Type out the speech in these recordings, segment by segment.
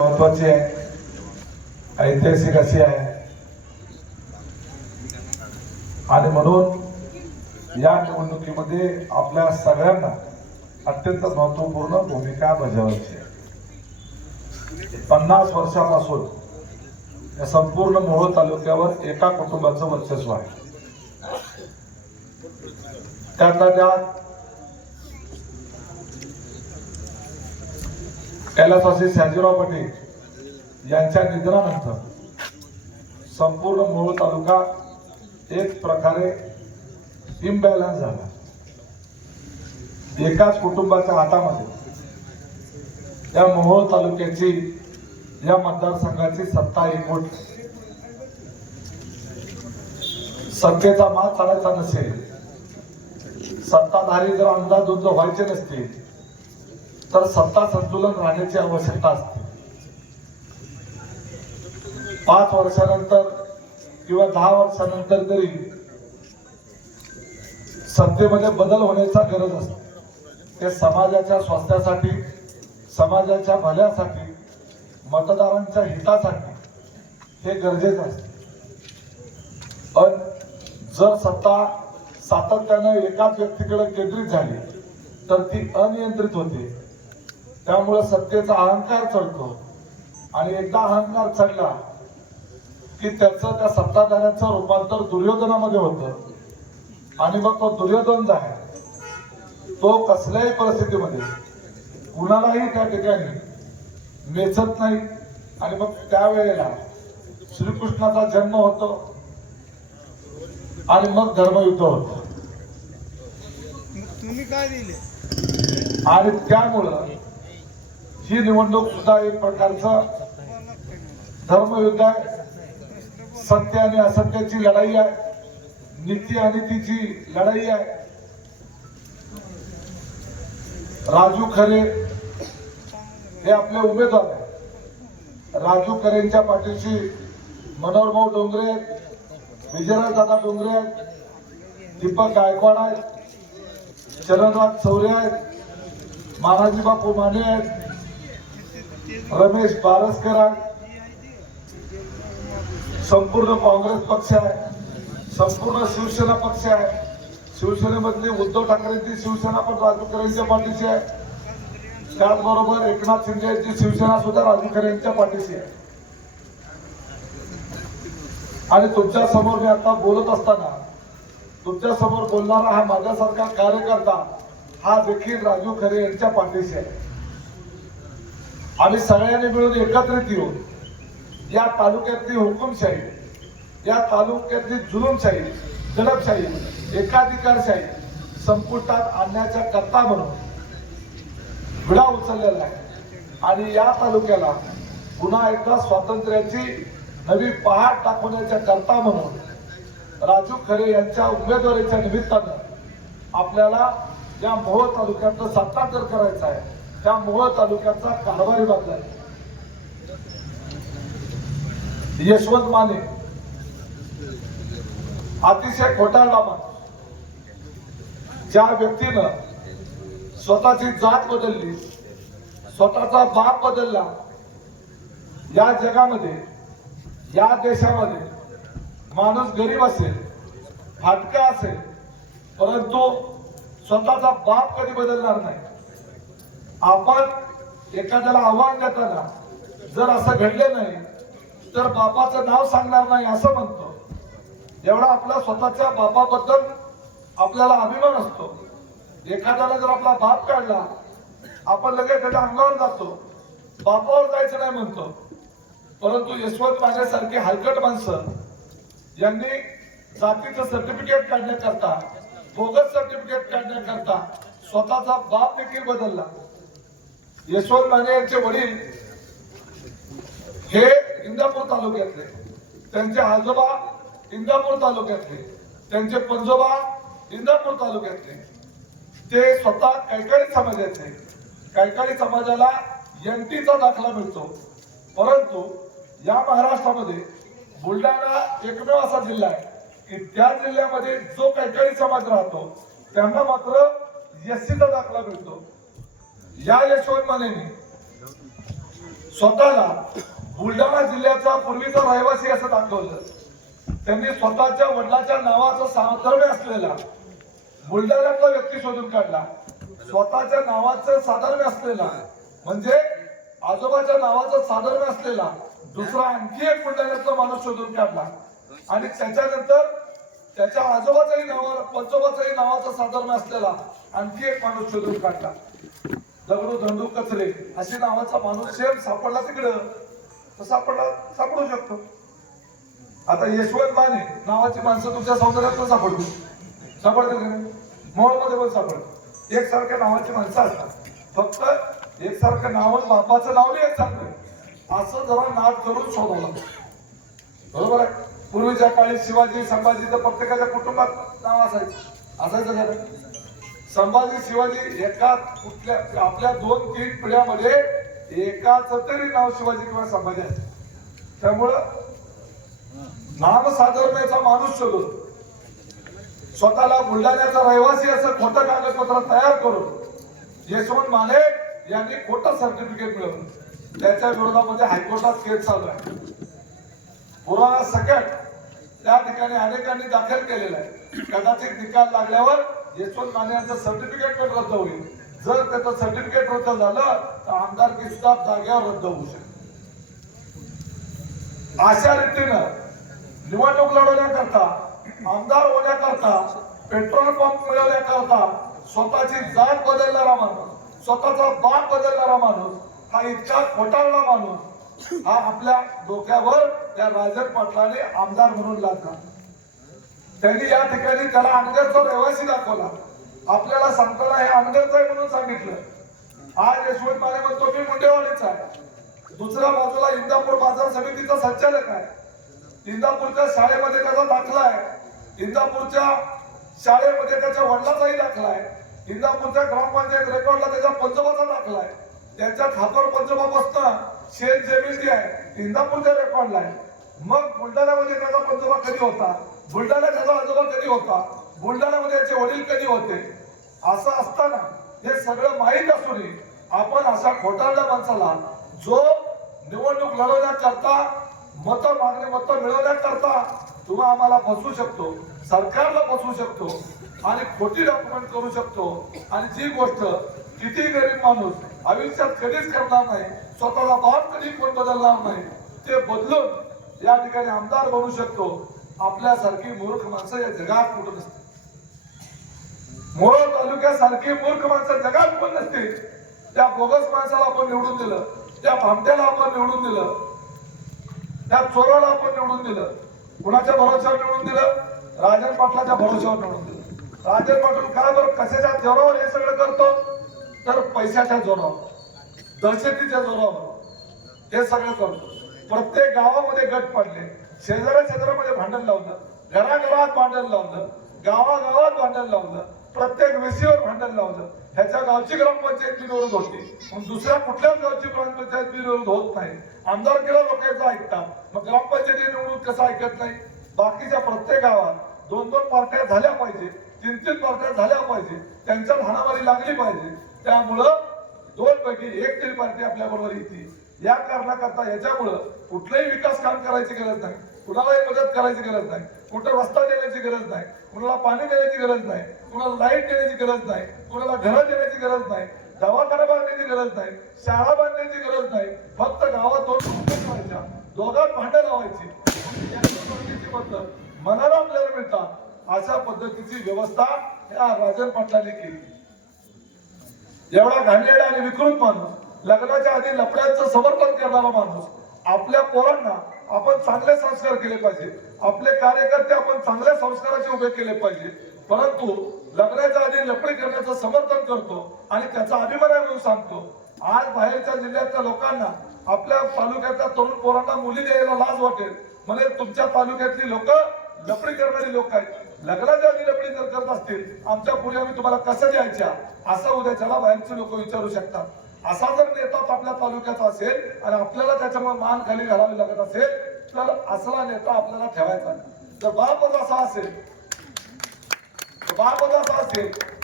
महत्वाची आहे, ऐतिहासिक अशी आहे आणि म्हणून या निवडणुकीमध्ये आपल्या सगळ्यांना अत्यंत महत्वपूर्ण भूमिका बजावायची आहे. 50 वर्षापासून या संपूर्ण मोहोळ तालुक्यावर एका कुटुंबाचं वर्चस्व आहे. त्यातल्या त्यात कैलासवासी शहाजीराव पाटील यांच्या निधनानंतर संपूर्ण मोहोळ तालुका एक प्रकारे इम्बॅलन्स झाला. एकाच कुटुंबाच्या हातामध्ये या मोहोळ तालुक्याची, या मतदारसंघाची सत्ता एकवट. सत्तेचा माज चालायचा नसेल, सत्ताधारी जर अंदाधुंद व्हायचे नसतील तर सत्ता संतुलन राहण्याची आवश्यकता असते. 5 वर्षानंतर किंवा 10 वर्षानंतर तरी सत्तेमध्ये बदल होण्याचा गरज असते. ते समाजाच्या स्वास्थ्यासाठी, समाजाच्या भल्यासाठी, मतदारांच्या हितासाठी हे गरजेचं असते. पण जर सत्ता सातत्याने एकाच व्यक्तीकडे केंद्रित झाली तर ती अनियंत्रित होते. त्यामुळे सत्तेचा अहंकार चढतो आणि एकदा अहंकार चढला की त्याचं त्या सत्ताधाऱ्याचं रूपांतर दुर्योधनामध्ये होतं आणि मग तो दुर्योधन जो आहे तो कसल्याही परिस्थितीमध्ये कुणालाही त्या ठिकाणी मेचत नाही आणि मग त्यावेळेला श्रीकृष्णाचा जन्म होतो आणि मग धर्मयुद्ध होतं. तुम्ही काय दिले आणि त्यामुळं ही निवडणूक सुद्धा एक प्रकारचं धर्मयुद्ध आहे. सत्य आणि असत्याची लढाई आहे, नीती आणि तिची लढाई आहे. राजू खरे हे आपले उमेदवार आहेत. राजू खरेंच्या पाठीशी मनोहर भाऊ डोंगरे आहेत, विजयराज दादा डोंगरे आहेत, दीपक गायकवाड आहेत, चरणराज चौरे आहेत, मानाजी बापू माने आहेत, रमेश बारसकर आहेत. संपूर्ण काँग्रेस पक्ष आहे, संपूर्ण शिवसेना पक्ष आहे. शिवसेनेमधली उद्धव ठाकरेंची शिवसेना पण राजू खरेंच्या पाठीशी आहे. त्याचबरोबर एकनाथ शिंदे यांची शिवसेना सुद्धा राजू खरे यांच्या पाठीशी आहे. आणि तुमच्या समोर मी आता बोलत असताना तुमच्या समोर बोलणारा हा माझ्यासारखा कार्यकर्ता हा देखील राजू खरे यांच्या पाठीशी आहे. आम्ही सगळ्यांनी मिळून एकत्रित येऊन या तालुक्यातली हुकुमशाही, या तालुक्यातली जुलूमशाही, दडपशाही, एकाधिकारशाही संपुष्टात आणण्याच्या करता म्हणून विडा उचललेला आहे. आणि या तालुक्याला पुन्हा एकदा स्वातंत्र्याची नवी पहाट दाखवण्याच्या करता म्हणून राजू खरे यांच्या उमेदवारीच्या निमित्तानं आपल्याला या मोहोळ तालुक्याचं सत्तांतर करायचं आहे. त्या मोहोळ तालुक्याचा कारभारी बदलायचा. यशवंत माने अतिशय खोटारडा माणूस, ज्या व्यक्तीनं स्वतःची जात बदलली, स्वतःचा बाप बदलला, या जगामध्ये, या देशामध्ये माणूस गरीब असेल, फाटका असेल, परंतु स्वतःचा बाप कधी बदलणार नाही. आपण एखाद्याला आव्हान देताना जर असं घडले नाही तर बापाचं नाव सांगणार नाही असं म्हणतो. एवढा आपल्या स्वतःच्या बापाबद्दल आपल्याला अभिमान असतो. एखाद्याला जर आपला बाप काढला आपण लगेच त्याच्या अंगावर जातो, बापावर जायचं नाही म्हणतो. परंतु यशवंत मानेसारखी हलकट माणसं यांनी जातीचं सर्टिफिकेट काढण्याकरता, बोगस सर्टिफिकेट काढण्याकरता स्वतःचा बाप देखील बदलला. यशवंत माने यांचे वडील हे इंदापूर तालुक्यातले, त्यांचे आजोबा इंदापूर तालुक्यातले, त्यांचे पंजोबा इंदापूर तालुक्यातले. ते स्वतः कैकाडी समाजाचे. कैकाडी समाजाला एनटीचा दाखला मिळतो. परंतु या महाराष्ट्रामध्ये बुलढाणा एकमेव असा जिल्हा आहे की त्या जिल्ह्यामध्ये जो कैकाडी समाज राहतो त्यांना मात्र एससीचा दाखला मिळतो. या यशवंत मानेने स्वतःला बुलढाणा जिल्ह्याचा पूर्वीचा रहिवासी असं दाखवलं. त्यांनी स्वतःच्या वडिलांच्या नावाचं साधर्म्य असलेला बुलढाण्यातला व्यक्ती शोधून काढला. स्वतःच्या नावाचं साधर्म्य असलेला म्हणजे आजोबाच्या नावाचं साधर्म्य असलेला दुसरा आणखी एक बुलढाण्यातला माणूस शोधून काढला. आणि त्याच्यानंतर त्याच्या आजोबाच्याही नावावर पंजोबाच्याही नावाचा साधर्म्य असलेला आणखी एक माणूस शोधून काढला. दगडू धंडू कचरे अशी नावाचा माणूस सेम सापडला तिकडं तर सापडू शकतो. आता यशवंत माने नावाची माणसं तुमच्या सौंदर्यात सापडतो सापडते का नाही? मोहमध्ये पण सापडत. एकसारख्या नावाची माणसं असतात. फक्त एकसारखं नाव बापाचं नाव नाही एकसारखं असं जरा नाद करून शोधावं. बरोबर आहे. पूर्वीच्या काळी शिवाजी संभाजी तर प्रत्येकाच्या कुटुंबात नाव असायचं का? संभाजी शिवाजी एका कुठल्या आपल्या 2-3 पिढ्यामध्ये एकाच तरी नाव शिवाजी किंवा संभाजी आहे. त्यामुळं नाम साधर्म्याचा माणूस शोधून स्वतःला बुलढाण्याचा रहिवासी असं खोटं कागदपत्र तयार करून यशवंत माने यांनी खोटं सर्टिफिकेट मिळवलं. त्याच्या विरोधामध्ये हायकोर्टात केस चालू आहे. पुरावा सकट त्या ठिकाणी अनेकांनी दाखल केलेला आहे. कदाचित निकाल लागल्यावर यशवंत माने यांचं सर्टिफिकेट पण रद्द होईल. जर त्याचं सर्टिफिकेट रद्द झालं तर आमदारकी सुद्धा जागेवर रद्द होऊ शकते. अशा रीतीनं निवडणूक लढवण्याकरता आमदार होण्याकरता पेट्रोल पंप मिळवण्याकरता स्वतःची जात बदलणारा माणूस स्वतःचा बाप बदलणारा माणूस हा इतका खोटारडा माणूस हा आपल्या डोक्यावर त्या राजन पाटलाने आमदार म्हणून लागला. त्यांनी या ठिकाणी त्याला अनगरचा रहिवासी दाखवला. आपल्याला सांगताना हे अनगरचा आहे म्हणून सांगितलं. आज यशवंत माने म्हणतो मी मुंडेवाडीचा आहे. दुसऱ्या बाजूला इंदापूर बाजार समितीचा संचालक आहे. इंदापूरच्या शाळेमध्ये त्याचा दाखला आहे. इंदापूरच्या शाळेमध्ये त्याच्या वडिलाचाही दाखला आहे. इंदापूरच्या ग्रामपंचायत रेकॉर्डला त्याच्या पंजोबाचा दाखला आहे. त्यांच्या खापर पंजोबापासून शेत जमीन जी आहे इंदापूरच्या रेकॉर्डला आहे. मग बुलढाण्यामध्ये त्याचा पंजोबा कधी होता? बुलढाण्यात त्याचा आजोबा कधी होता? बुलढाण्यामध्ये त्याचे वडील कधी होते? असं असताना हे सगळं माहीत असूनही आपण अशा खोटारड्या माणसाला जो निवडणूक लढवण्याकरता मत मिळवण्याकरता तुम्ही आम्हाला फसवू शकतो, सरकारला फसवू शकतो आणि खोटी डॉक्युमेंट करू शकतो. आणि जी गोष्ट किती गरीब माणूस आयुष्यात कधीच करणार नाही, स्वतःला बाप कधी कोण बदलणार नाही, ते बदलून या ठिकाणी आमदार बनू शकतो. आपल्यासारखी मूर्ख माणसं या जगात कुठं नसते. मोहोळ तालुक्यासारखी मूर्ख माणसं जगात पण नसते. त्या बोगस माणसाला आपण निवडून दिलं, त्या भामट्याला आपण निवडून दिलं, त्या चोराला आपण निवडून दिलं. कुणाच्या भरोश्यावर निवडून दिलं? राजन पाटलाच्या भरोश्यावर निवडून दिलं. राजन पाटील काय बरं कशाच्या जोरावर हे सगळं करतो? तर पैशाच्या जोरावर, दहशतीच्या जोरावर हे सगळं करतो. प्रत्येक गावामध्ये गट पडले, शेजाऱ्यामध्ये भांडण लावलं, घराघरात भांडण लावलं, गावागावात भांडण लावलं, प्रत्येक वेशीवर भांडण लावलं. ह्याच्या गावची ग्रामपंचायत बिनविरोध होती, मग दुसऱ्या कुठल्याच गावची ग्रामपंचायत बिनविरोध होत नाही. आमदार केला लोकांचं ऐकतात, मग ग्रामपंचायती निवडणूक कसं ऐकत नाही? बाकीच्या प्रत्येक गावात 2-2 पार्ट्या झाल्या पाहिजे, 3-3 पार्ट्या झाल्या पाहिजे, त्यांच्यात हाणामारी लागली पाहिजे. त्यामुळं 2 पैकी 1 तरी पार्टी आपल्या बरोबर येते. या कारणाकरता याच्यामुळं कुठलंही विकास काम करायची गरज नाही, कुणालाही मदत करायची गरज नाही, कुठं रस्ता देण्याची गरज नाही, कुणाला पाणी देण्याची गरज नाही, कुणाला लाईट देण्याची गरज नाही, कुणाला घरं देण्याची गरज नाही, दवाखाना बांधण्याची गरज नाही, शाळा बांधण्याची गरज नाही. फक्त गावात 2 ठेवायच्या, दोघात भांडण लावायची, मनाला आपल्याला मिळतात अशा पद्धतीची व्यवस्था या राजन पाटलांनी केली. एवढा घाणेरडा आणि विकृत माणूस, लग्नाच्या आधी लफड्यांचं समर्थन करणारा माणूस. आपल्या पोरांना आपण चांगले संस्कार केले पाहिजे, आपले कार्यकर्ते आपण चांगल्या संस्काराचे उभे केले पाहिजे. परंतु लग्नाच्या आधी लफडी करण्याचं समर्थन करतो आणि त्याचा अभिमान म्हणून सांगतो. आज बाहेरच्या जिल्ह्यातल्या लोकांना आपल्या तालुक्यातल्या तरुण पोरांना मुली द्यायला लाज वाटेल. म्हणजे तुमच्या तालुक्यातली लोक लफडी करणारी लोक आहेत. लग्नाच्या आधी लफडी जर करत असतील, आमच्या पुढे आम्ही तुम्हाला कसं द्यायच्या असं उद्याच्याला बाहेरचे लोक विचारू शकतात. असा जर नेता आपल्या तालुक्याचा असेल आणि आपल्याला त्याच्यामुळे मान खाली घालावी लागत असेल तर असला नेता आपल्याला ठेवायचा. जर बापच असा असेल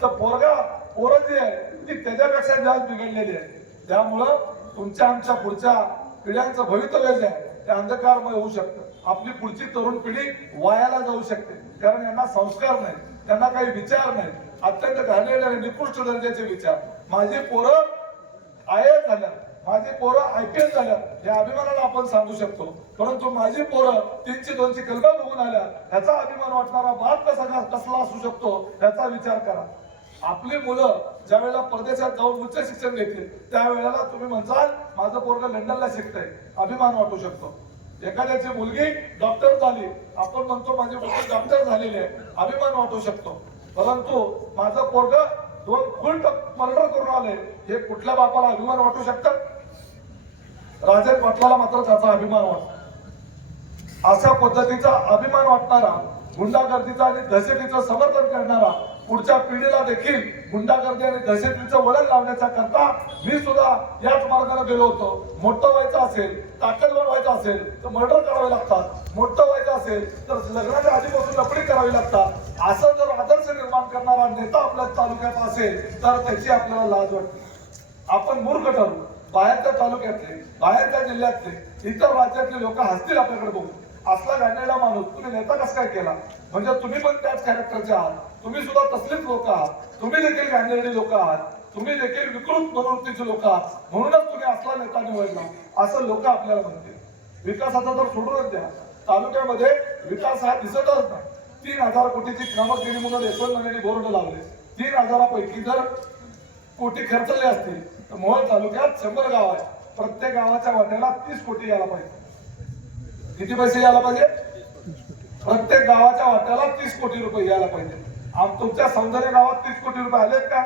तर पोरं जी आहे ती त्याच्यापेक्षा जास्त बिघडलेली आहे. त्यामुळं तुमच्या आमच्या पुढच्या पिढ्यांचं भवितव्य जे आहे ते अंधकारमय होऊ शकतं. आपली पुढची तरुण पिढी वायाला जाऊ शकते, कारण यांना संस्कार नाही, त्यांना काही विचार नाही, अत्यंत घाणेरडे आणि निकृष्ट दर्जाचे विचार. माझी पोरं IAS झाल्या, माझी पोरं IPS झाल्या, हे अभिमानाने आपण सांगू शकतो. परंतु माझी पोरं 3ची 2ची कलमा बघून आल्या, ह्याचा अभिमान वाटणारा बाप कसला असू शकतो याचा विचार करा. आपली मुलं ज्या वेळेला परदेशात जाऊन उच्च शिक्षण घेतील त्यावेळेला तुम्ही म्हणसाल माझं पोरग लंडनला शिकतंय, अभिमान वाटू शकतो. एखाद्याची मुलगी डॉक्टर झाली, आपण म्हणतो माझी मुलगी डॉक्टर झालेली आहे, अभिमान वाटू शकतो. परंतु माझं पोरग 2 फुल मर्डर करून आले, हे कुठल्या बापाला अभिमान वाटू शकतं? राजन पाटलाला मात्र त्याचा अभिमान वाटतो. अशा पद्धतीचा अभिमान वाटणारा, गुंडागर्दीचा आणि दहशतीचं समर्थन करणारा, पुढच्या पिढीला देखील गुंडागर्दी आणि दहशतीचं वळण लावण्याच्या करता मी सुद्धा याच मार्गाने गेलो होतो. मोठं व्हायचं असेल, ताकदवर व्हायचं असेल तर मर्डर करावे लागतात, मोठं व्हायचं असेल तर लग्नाच्या आधीपासून लपडी करावी लागतात. असं जर आदर्श निर्माण करणारा नेता आपल्या तालुक्यात असेल तर त्याची आपल्याला लाज वाटते. आपण मूर्ख ठरू. बाहेरच्या तालुक्यातले, बाहेरच्या जिल्ह्यातले, इतर राज्यातले लोक हसतील आपल्याकडे बघून. असला घाणेरडा माणूस तुम्ही नेता कसं काय केला? म्हणजे तुम्ही पण त्याच कॅरेक्टरचे आहात, तुम्ही सुद्धा तसलीच लोक आहात, तुम्ही देखील घाणेरडी लोक आहात, तुम्ही देखील विकृत प्रवृत्तीचे लोक आहात, म्हणूनच तुम्ही असला नेता निवडला असं लोक आपल्याला म्हणतील. विकासाचा तर सोडूनच द्या, तालुक्यामध्ये विकास हा दिसतच नाही. 3,000 कोटीची कामं केली म्हणून यशवंत बोर्ड लावले. 3,000 पैकी जर कोटी खर्चले असतील तर मोहोळ तालुक्यात 100 गाव आहे, प्रत्येक गावाच्या वाट्याला 30 कोटी यायला पाहिजे. किती पैसे यायला पाहिजे? प्रत्येक गावाच्या वाट्याला 30 कोटी रुपये यायला पाहिजे. तुमच्या सौंदर्य गावात 30 कोटी रुपये आलेत का?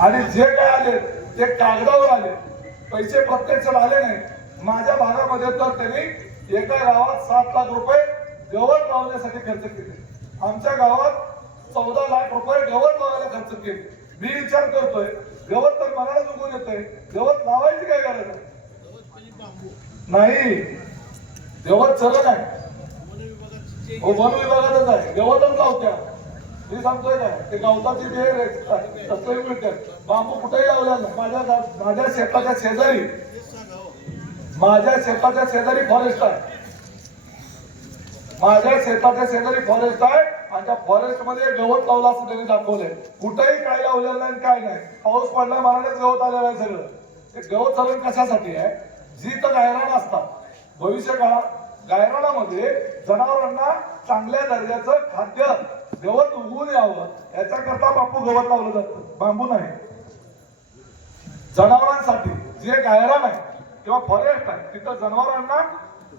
आणि जे काय आले ते कागदावर आले, पैसे प्रत्यक्षात आले नाही. माझ्या भागामध्ये तर त्यांनी एका गावात 7 लाख रुपये गवत लावण्यासाठी खर्च केले. आमच्या गावात 14 लाख रुपये गवत लावायला खर्च केले. मी विचार करतोय गवत तर मनाला उगून येतंय, गवत लावायची काय गरज आहे? नाही, गवत चलन आहे, वन विभागातच आहे, गवतच लावत्या. मी सांगतोय काय ते गवताची तत्व मिळते. बांबू कुठेही लावला नाही. माझ्या शेताच्या शेजारी फॉरेस्ट आहे. माझ्या शेताच्या शेजारी फॉरेस्ट आहे आणि त्या फॉरेस्ट मध्ये गवत लावलं असं त्यांनी दाखवलंय. कुठेही काय लावलेलं नाही, काय नाही. पाऊस पडला मारण्याच गवत आलेलं आहे सगळं. ते गवत चालून कशासाठी आहे? जी तर गायरान असतात, भविष्य काळात गायरानामध्ये जनावरांना चांगल्या दर्जाचं खाद्य गवत उगवून यावं याच्याकरता बापू गवत लावलं जातं, बांबू नाही. जनावरांसाठी जे गायरान आहे किंवा फॉरेस्ट आहे तिथं जनावरांना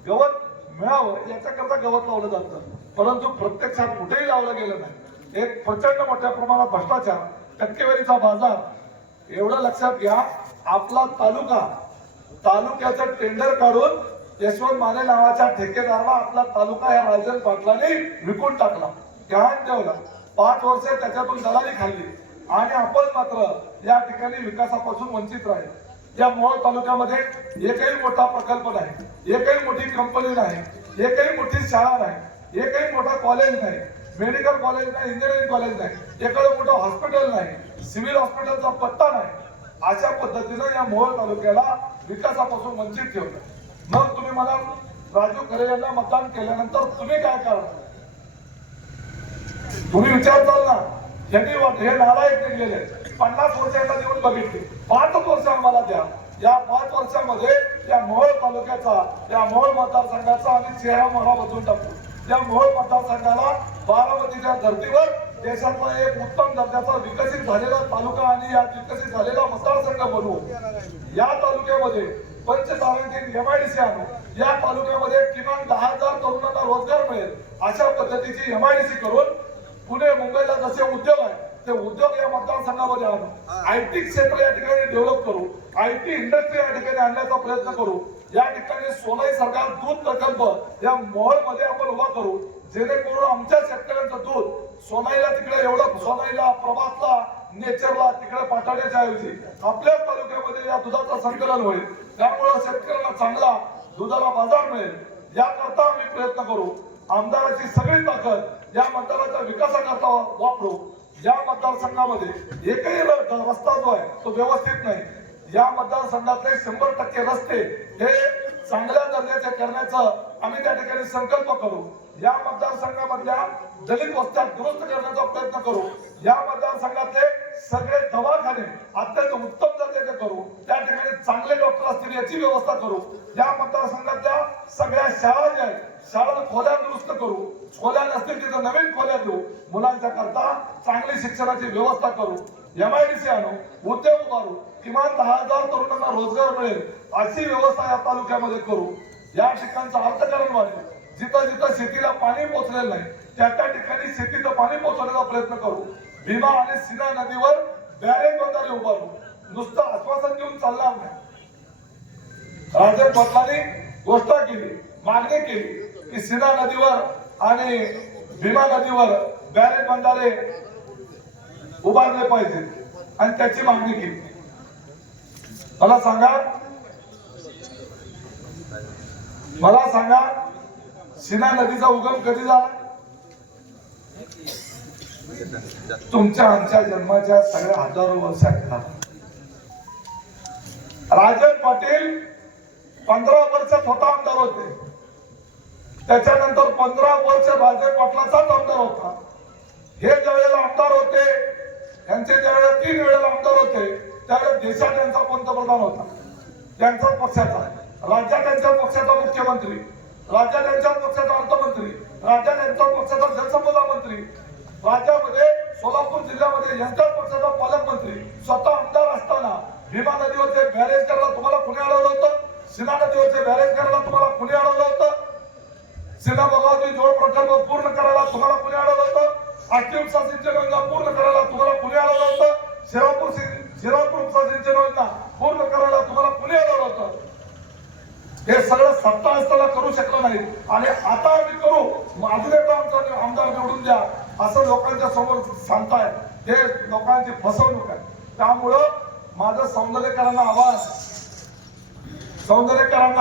गवत मिळावं याच्याकरता गवत लावलं जातं. परंतु प्रत्यक्षात कुठेही लावलं गेलं नाही. एक प्रचंड मोठ्या प्रमाणात भ्रष्टाचार, टक्केवारीचा बाजार. एवढं लक्षात घ्या, आपला तालुक्याचं टेंडर काढून यशवंत माने नावाच्या ठेकेदाराला आपला तालुका या राजन पाटलांनी विकून टाकला, गहाण ठेवला. 5 वर्ष त्याच्यातून दलाली खाल्ली आणि आपण मात्र या ठिकाणी विकासापासून वंचित राहील. या मोहोळ तालुक्यामध्ये एकही मोठा प्रकल्प नाही, एकही मोठी कंपनी नाही, एकही मोठी शाळा नाही, एकही मोठा कॉलेज नाही, मेडिकल कॉलेज नाही, इंजिनिअरिंग कॉलेज नाही, एखादं मोठं हॉस्पिटल नाही, सिव्हिल हॉस्पिटलचा पत्ता नाही. अशा पद्धतीनं या मोहोळ तालुक्याला विकासापासून वंचित ठेवलं. मग तुम्ही मला राजू खरे यांना मतदान केल्यानंतर तुम्ही काय करणार? तुम्ही विचारताल ना, यांनी हे नालायक निघलेले 50 वर्ष यांना देऊन बघितली, 5 वर्ष आम्हाला द्या. या 5 वर्षामध्ये या मोहोळ तालुक्याचा, या मोहोळ मतदारसंघाचा आम्ही चेहरा मोहरा बदलून टाकू. या मोहोळ मतदारसंघाला बारामतीच्या धर्तीवर देशातला एक उत्तम दर्जाचा विकसित झालेला तालुका आणि या विकसित झालेला मतदारसंघ बनवू. या तालुक्यामध्ये पंचतारांकित MIDC आणू. या तालुक्यामध्ये किमान 10,000 तरुणांना रोजगार मिळेल अशा पद्धतीची MIDC करून पुणे मुंबईला जसे उद्योग आहे ते उद्योग या मतदारसंघामध्ये आणू. IT क्षेत्र या ठिकाणी डेव्हलप करू, IT इंडस्ट्री या ठिकाणी आणण्याचा प्रयत्न करू. या ठिकाणी सोलाई सरकार दूध प्रकल्प या मोहोळ मध्ये आपण उभा करू, जेणेकरून आमच्या शेतकऱ्यांचं दूध सोनाईला तिकडे एवढं, सोनाईला, प्रभातला, नेचरला तिकडे पाठवण्याच्या ऐवजी आपल्या तालुक्यामध्ये या दुधाचं संकलन होईल. त्यामुळे शेतकऱ्यांना चांगला दुधाला बाजार मिळेल. याकरता आम्ही प्रयत्न करू. आमदाराची सगळी ताकद या मतदाराच्या विकासाकरता वापरू. या मतदारसंघामध्ये एकही रस्ता जो आहे तो व्यवस्थित नाही. या मतदारसंघातले 100% रस्ते हे चांगल्या दर्जाचे करण्याचा आम्ही त्या ठिकाणी संकल्प करू. या मतदारसंघामधल्या दलित वस्त्या दुरुस्त करण्याचा प्रयत्न करू. या मतदारसंघातले सगळे दवाखाने अत्यंत उत्तम दर्जाचे करू. त्या ठिकाणी चांगले डॉक्टर असतील याची व्यवस्था करू. या मतदारसंघातल्या सगळ्या शाळा ज्या आहेत शाळा खोल्या दुरुस्त करू. खोल्या नसतील तिथं नवीन खोल्या देऊ. मुलांच्या करता चांगली शिक्षणाची व्यवस्था करू. MIDC आणू. उद्योग उभारू. किमान 10,000 तरुणांना रोजगार मिळेल अशी व्यवस्था या तालुक्यामध्ये करू. या ठिकाणचं अर्थकारण वाढेल. जिथं जिथं शेतीला पाणी पोहोचलेलं नाही त्या त्या ठिकाणी शेतीचं पाणी पोहोचवण्याचा प्रयत्न करू. भीमा आणि सीना नदीवर बॅरेज बंधारे उभारू. नुसतं आश्वासन देऊन चालणार नाही. राजे पाटलांनी घोषणा केली, मागणी केली की सीना नदीवर आणि भीमा नदीवर बॅरेज बंधारे उभारले पाहिजेत आणि त्याची मागणी केली. मला सांगा सीना नदीचा उगम कधी झाला? तुमच्या आमच्या जन्माच्या सगळ्या हजारो वर्षांनी झाला. राजन पाटील 15 वर्षात स्वतः आमदार होते. त्याच्यानंतर 15 वर्ष राजे पाटलाचाच आमदार होता. हे ज्यावेळेला आमदार होते यांचे ज्यावेळेला 3 वेळेला आमदार होते त्यावेळेला देशात त्यांचा पंतप्रधान होता. त्यांचा पक्षाचा राज्यात त्यांच्या पक्षाचा मुख्यमंत्री, राज्यात त्यांच्या पक्षाचा अर्थमंत्री, राज्यात त्यांच्या पक्षाचा जलसंपदा मंत्री, राज्यामध्ये सोलापूर जिल्ह्यामध्ये यांच्याच पक्षाचा पालकमंत्री स्वतः आमदार असताना भीमा नदीवरचे बॅरेज करायला तुम्हाला कुणी अडवलं होतं? सीना नदीवरचे बॅरेज करायला तुम्हाला कुणी अडवलं होतं? सीना भगवती जोड प्रकल्प पूर्ण करायला तुम्हाला कुणी अडवलं होतं? आष्टी उपसा सिंचन योजना पूर्ण करायला तुम्हाला कुणी अडवलं होतं? शिरापूर उपसा सिंचन योजना पूर्ण करायला तुम्हाला कुणी अडवलं होतं? हे सगळं सत्ता असताना करू शकलं नाही आणि आता आम्ही करू, अजून एकदा आमचा आमदार निवडून द्या असं लोकांच्या समोर सांगताय. हे लोकांची फसवणूक आहे. त्यामुळं माझं सौंदर्यकरांना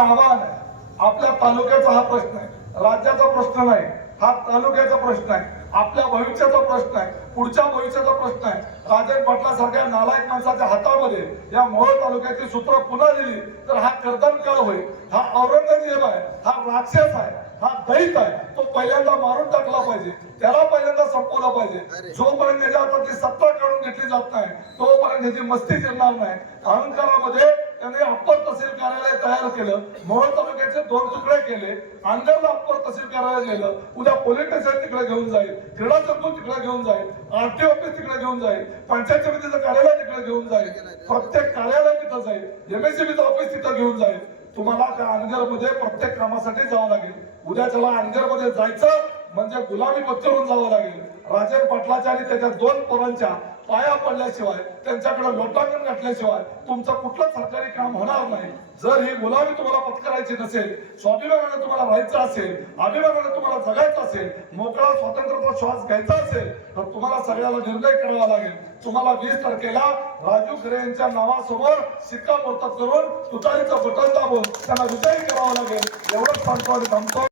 आव्हान आहे. आपल्या तालुक्याचा हा प्रश्न आहे, राज्याचा प्रश्न नाही. हा तालुक्याचा प्रश्न आहे, आपल्या भविष्याचा प्रश्न आहे, पुढच्या भविष्याचा प्रश्न आहे. राजन पाटलासारख्या नालायक माणसाच्या हातामध्ये या मोहोळ तालुक्याची सूत्र पुन्हा दिली तर हा कर्दन काळ होईल. हा औरंगजेब आहे, हा राक्षस आहे, हा दैत आहे. तो पहिल्यांदा मारून टाकला पाहिजे, त्याला पहिल्यांदा संपवला पाहिजे. जोपर्यंत त्याच्या हाताची सत्ता काढून घेतली जात नाही तोपर्यंत त्याची मस्ती करणार नाही. अहंकारामध्ये त्याने अप्पर तहसील कार्यालय तयार केलं, मोहोळ तालुक्याचे 2 तुकडे केले. अंदरला अप्पर तहसील कार्यालय गेलं, उद्या पोलीस स्टेशन तिकडे घेऊन जाईल, क्रीडा संकुल तिकडे घेऊन जाईल, RTO ऑफिस तिकडे घेऊन जाईल, पंचायत समितीचं कार्यालय तिकडे घेऊन जाईल, प्रत्येक कार्यालय तिथं जाईल, MSCBचं ऑफिस तिथं घेऊन जाईल. तुम्हाला त्या अनगरमध्ये प्रत्येक कामासाठी जावं लागेल. उद्या त्याला अनगरमध्ये जायचं म्हणजे गुलामी पत्करून जावं लागेल. राजन पाटलाच्या आणि त्याच्या 2 पोरांच्या पाया पडल्याशिवाय, त्यांच्याकडे लोटांगण घातल्याशिवाय तुमचं कुठलं सरकारी काम होणार नाही. जर ही गुलामी तुम्हाला पत्करायची नसेल, स्वाभिमानाने तुम्हाला राहायचं असेल, अभिमानाने तुम्हाला जगायचं असेल, मोकळा स्वातंत्र्याचा श्वास घ्यायचा असेल तर तुम्हाला सगळ्याला निर्णय करावा लागेल. तुम्हाला 20 तारखेला राजू खरे यांच्या नावासमोर शिक्कामोर्तब करून तुतारीचं बटन दाबून त्यांना विजयी करावं लागेल. एवढंच सांगतो आणि थांबतो.